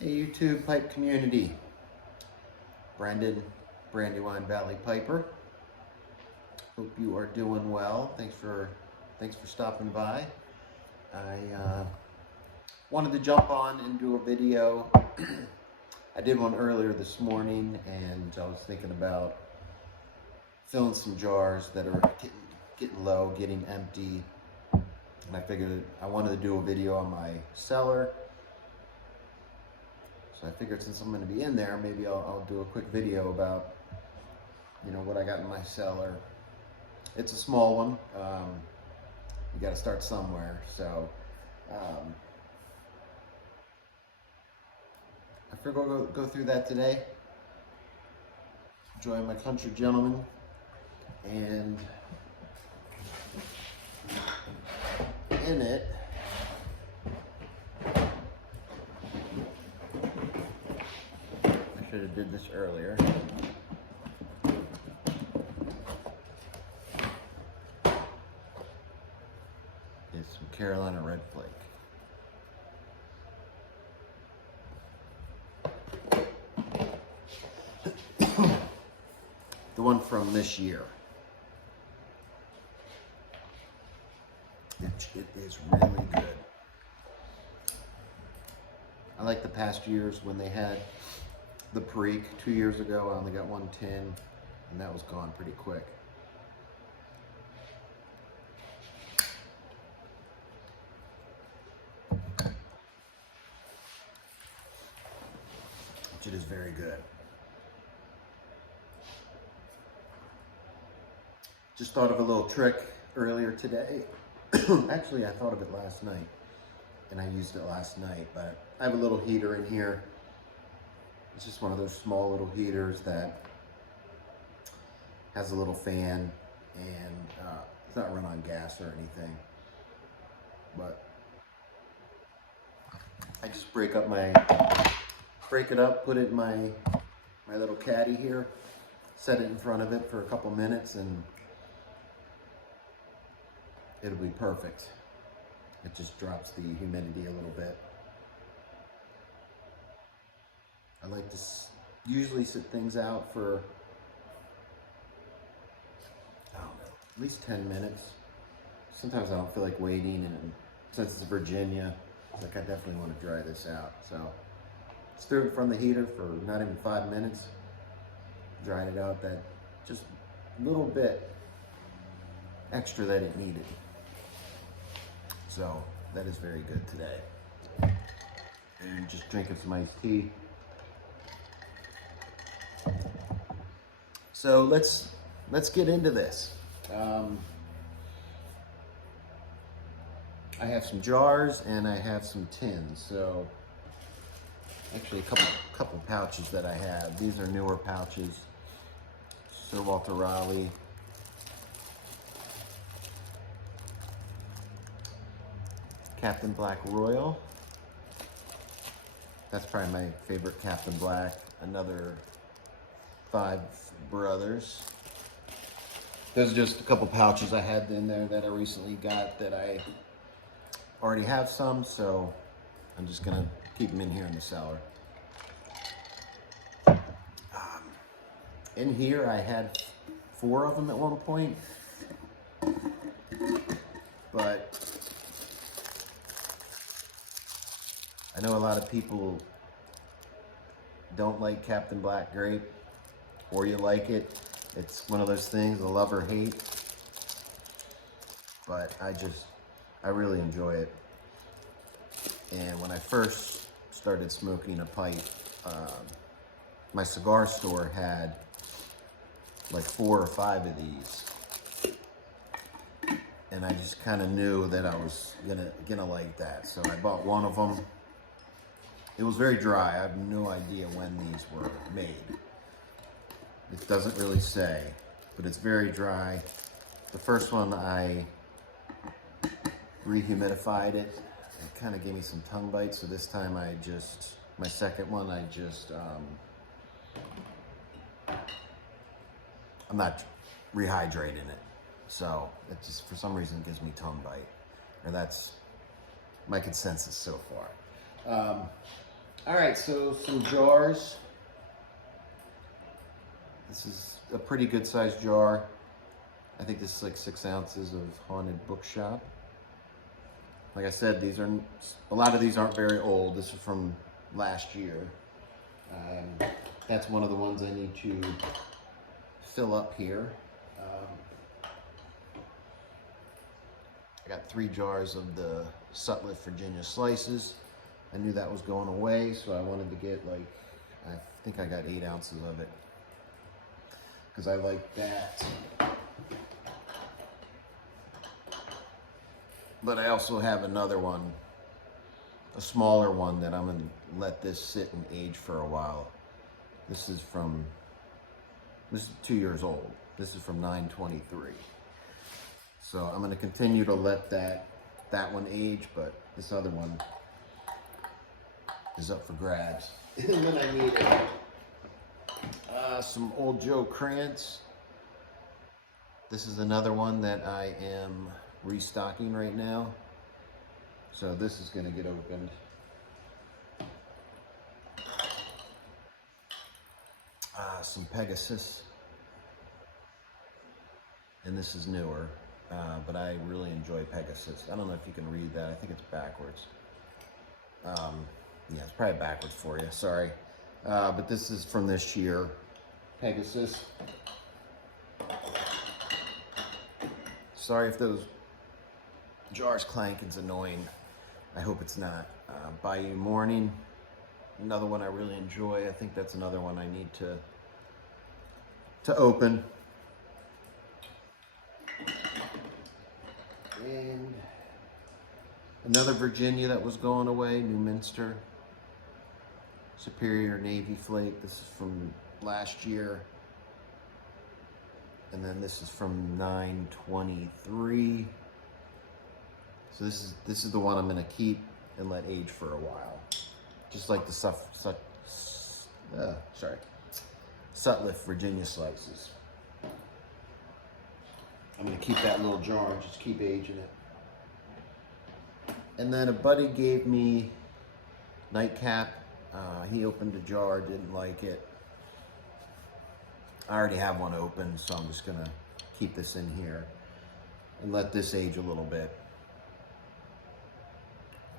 Hey YouTube pipe community, Brendan, Brandywine Valley Piper. Hope you are doing well. Thanks for stopping by. I wanted to jump on and do a video. I did one earlier this morning, and I was thinking about filling some jars that are getting low, getting empty, and I figured I wanted to do a video on my cellar. So I figured since I'm going to be in there, maybe I'll do a quick video about, what I got in my cellar. It's a small one. You got to start somewhere. So I figured I'll go through that today. Enjoy my country gentleman. And in it, should have did this earlier. Is some Carolina Red Flake. The one from this year. It is really good. I like the past years when they had the Perique. 2 years ago, I only got one tin, and that was gone pretty quick. It is very good. Just thought of a little trick earlier today. Actually, I thought of it last night, and I used it last night, but I have a little heater in here. It's just one of those small little heaters that has a little fan, and it's not run on gas or anything. But I just break it up, put it in my little caddy here, set it in front of it for a couple minutes, and it'll be perfect. It just drops the humidity a little bit. I like to usually sit things out for, I don't know, at least 10 minutes. Sometimes I don't feel like waiting, and since it's Virginia, it's like I definitely want to dry this out. So just threw it from the heater for not even 5 minutes. Dried it out, that just a little bit extra that it needed. So that is very good today. And just drinking some iced tea. So let's get into this. I have some jars and I have some tins. So actually a couple pouches that I have. These are newer pouches. Sir Walter Raleigh. Captain Black Royal. That's probably my favorite Captain Black. Another Five Brothers. Those are just a couple pouches I had in there that I recently got that I already have some, so I'm just gonna keep them in here in the cellar. In here I had 4 of them at one point, but I know a lot of people don't like Captain Black Grape, or you like it. It's one of those things, a love or hate. But I really enjoy it. And when I first started smoking a pipe, my cigar store had like 4 or 5 of these. And I just kind of knew that I was gonna like that. So I bought one of them. It was very dry. I have no idea when these were made. It doesn't really say, but it's very dry. The first one I rehumidified it. It kind of gave me some tongue bites, so this time my second one, I'm not rehydrating it. So it just, for some reason, gives me tongue bite. And that's my consensus so far. All right, so some jars. This is a pretty good sized jar. I think this is like 6 ounces of Haunted Bookshop. Like I said, a lot of these aren't very old. This is from last year. That's one of the ones I need to fill up here. I got 3 jars of the Sutliff Virginia slices. I knew that was going away, so I wanted to get like, I think I got 8 ounces of it, because I like that. But I also have another one, a smaller one, that I'm gonna let this sit and age for a while. This is 2 years old. This is from 9/23. So I'm gonna continue to let that one age, but this other one is up for grabs. And then I need some Old Joe Krantz. This is another one that I am restocking right now. So this is gonna get opened. Some Pegasus. And this is newer, but I really enjoy Pegasus. I don't know if you can read that. I think it's backwards. Yeah, it's probably backwards for you, sorry. But this is from this year, Pegasus. Sorry if those jars clanking's annoying. I hope it's not. Bayou Morning, another one I really enjoy. I think that's another one I need to open. And another Virginia that was going away, New Minster. Superior Navy Flake. This is from last year. And then this is from 9/23. So this is the one I'm gonna keep and let age for a while. Just like the Sutliff Virginia slices. I'm gonna keep that little jar and just keep aging it. And then a buddy gave me Nightcap. He opened a jar, didn't like it. I already have one open, so I'm just gonna keep this in here and let this age a little bit.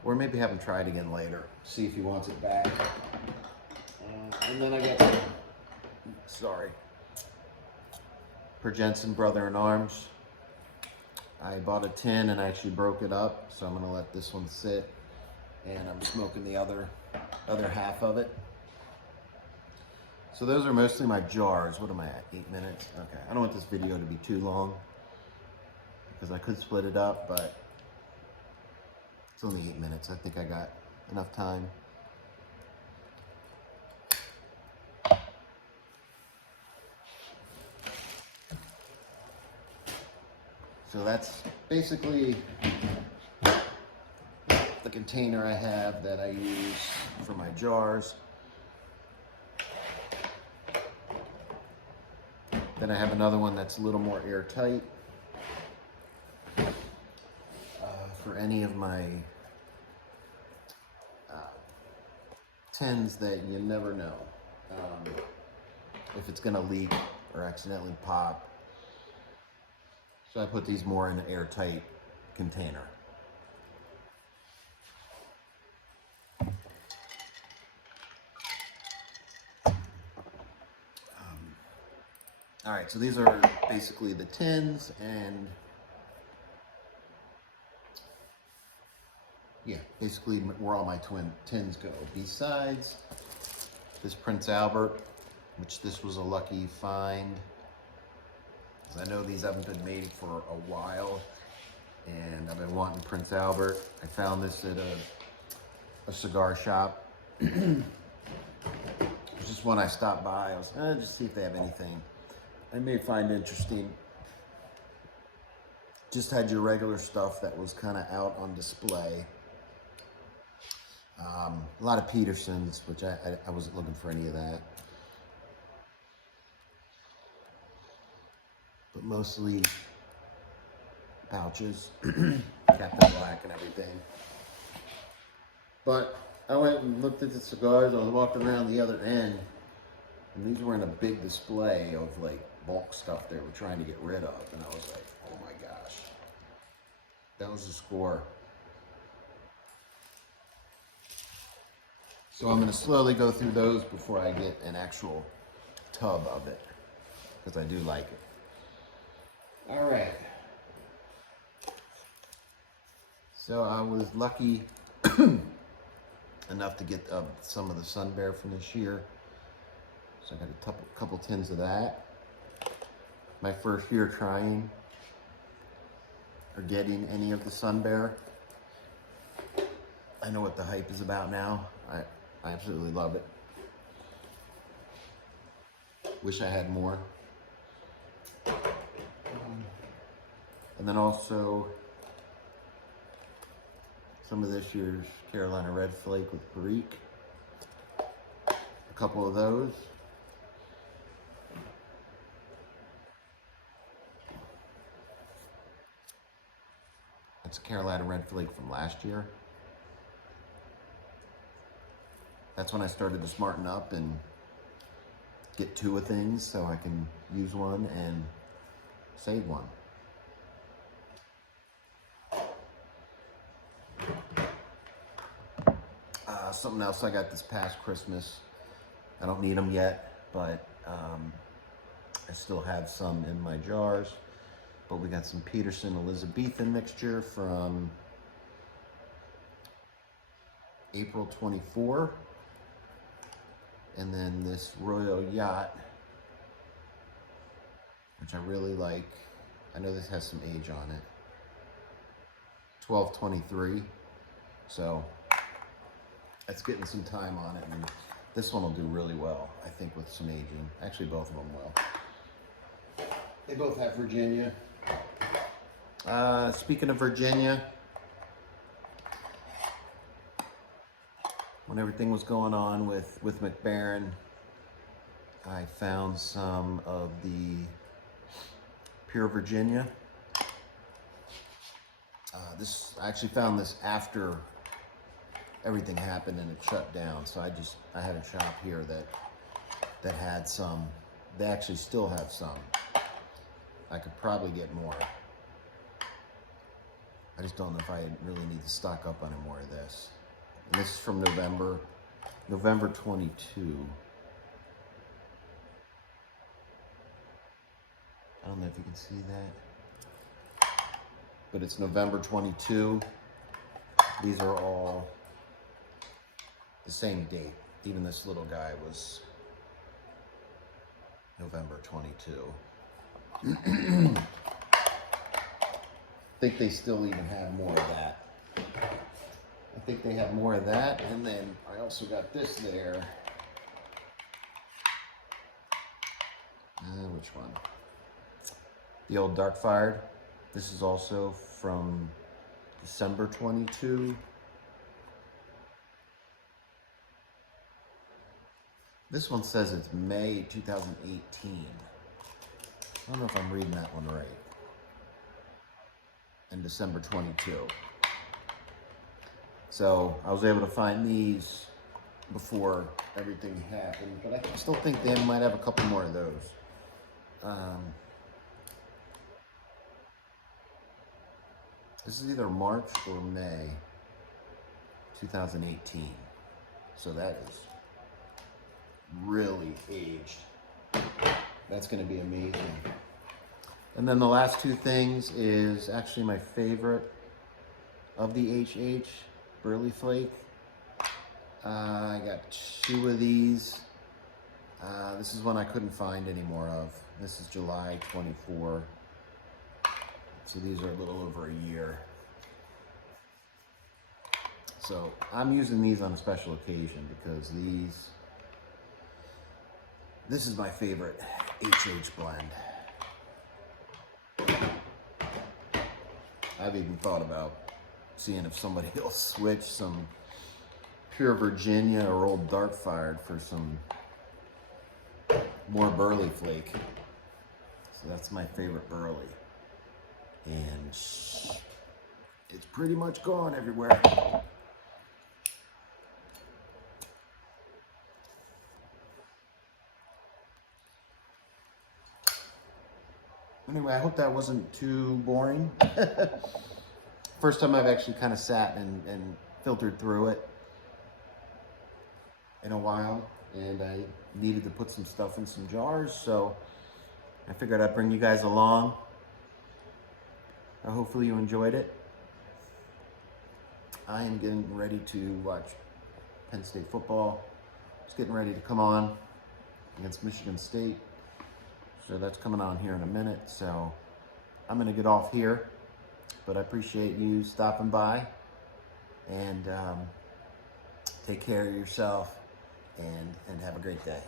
Or maybe have him try it again later, see if he wants it back. And then I got, Per Jensen Brother-in-Arms. I bought a tin and I actually broke it up, so I'm gonna let this one sit. And I'm smoking the other half of it. So those are mostly my jars. What am I at, 8 minutes? Okay, I don't want this video to be too long because I could split it up, but it's only 8 minutes. I think I got enough time. So that's basically the container I have that I use for my jars. Then I have another one that's a little more airtight for any of my tins that you never know if it's gonna leak or accidentally pop. So I put these more in an airtight container. All right, so these are basically the tins, and yeah, basically where all my tins go. Besides this Prince Albert, which this was a lucky find, because I know these haven't been made for a while, and I've been wanting Prince Albert. I found this at a cigar shop. It was just one I stopped by. I was just see if they have anything I may find interesting. Just had your regular stuff that was kind of out on display. A lot of Petersons, which I wasn't looking for any of that. But mostly pouches, Captain Black and everything. But I went and looked at the cigars. I was walking around the other end, and these were in a big display of like bulk stuff they were trying to get rid of, and I was like, oh my gosh, that was the score. So I'm going to slowly go through those before I get an actual tub of it, because I do like it. All right. So I was lucky enough to get some of the Sun Bear from this year. So I got a couple tins of that. My first year trying or getting any of the Sun Bear. I know what the hype is about now. I absolutely love it. Wish I had more. And then also some of this year's Carolina Red Flake with Perique. A couple of those. It's a Carolina Red Flake from last year. That's when I started to smarten up and get two of things so I can use one and save one. Something else I got this past Christmas. I don't need them yet, but I still have some in my jars. But we got some Peterson Elizabethan mixture from April 24. And then this Royal Yacht, which I really like. I know this has some age on it. 1223. So that's getting some time on it, and this one will do really well, I think, with some aging. Actually, both of them will. They both have Virginia. Speaking of Virginia, when everything was going on with McBaron, I found some of the Pure Virginia. I actually found this after everything happened and it shut down. So I had a shop here that had some. They actually still have some. I could probably get more. I just don't know if I really need to stock up on any more of this. And this is from November 22. I don't know if you can see that, but it's November 22. These are all the same date. Even this little guy was November 22. I think they still even have more of that. I think they have more of that, and then I also got this there. Which one? The old Dark Fired. This is also from December 22. This one says it's May 2018. I don't know if I'm reading that one right. And December 22. So I was able to find these before everything happened, but I still think they might have a couple more of those. This is either March or May 2018. So that is really aged. That's going to be amazing. And then the last two things is actually my favorite of the HH, Burley Flake. I got two of these. This is one I couldn't find any more of. This is July 24. So these are a little over a year. So I'm using these on a special occasion because this is my favorite HH blend. I've even thought about seeing if somebody will switch some Pure Virginia or Old Dark Fired for some more Burley Flake. So that's my favorite Burley. And it's pretty much gone everywhere. Anyway, I hope that wasn't too boring. First time I've actually kind of sat and filtered through it in a while, and I needed to put some stuff in some jars, so I figured I'd bring you guys along. Hopefully you enjoyed it. I am getting ready to watch Penn State football. It's getting ready to come on against Michigan State. So that's coming on here in a minute. So I'm going to get off here, but I appreciate you stopping by, and take care of yourself and have a great day.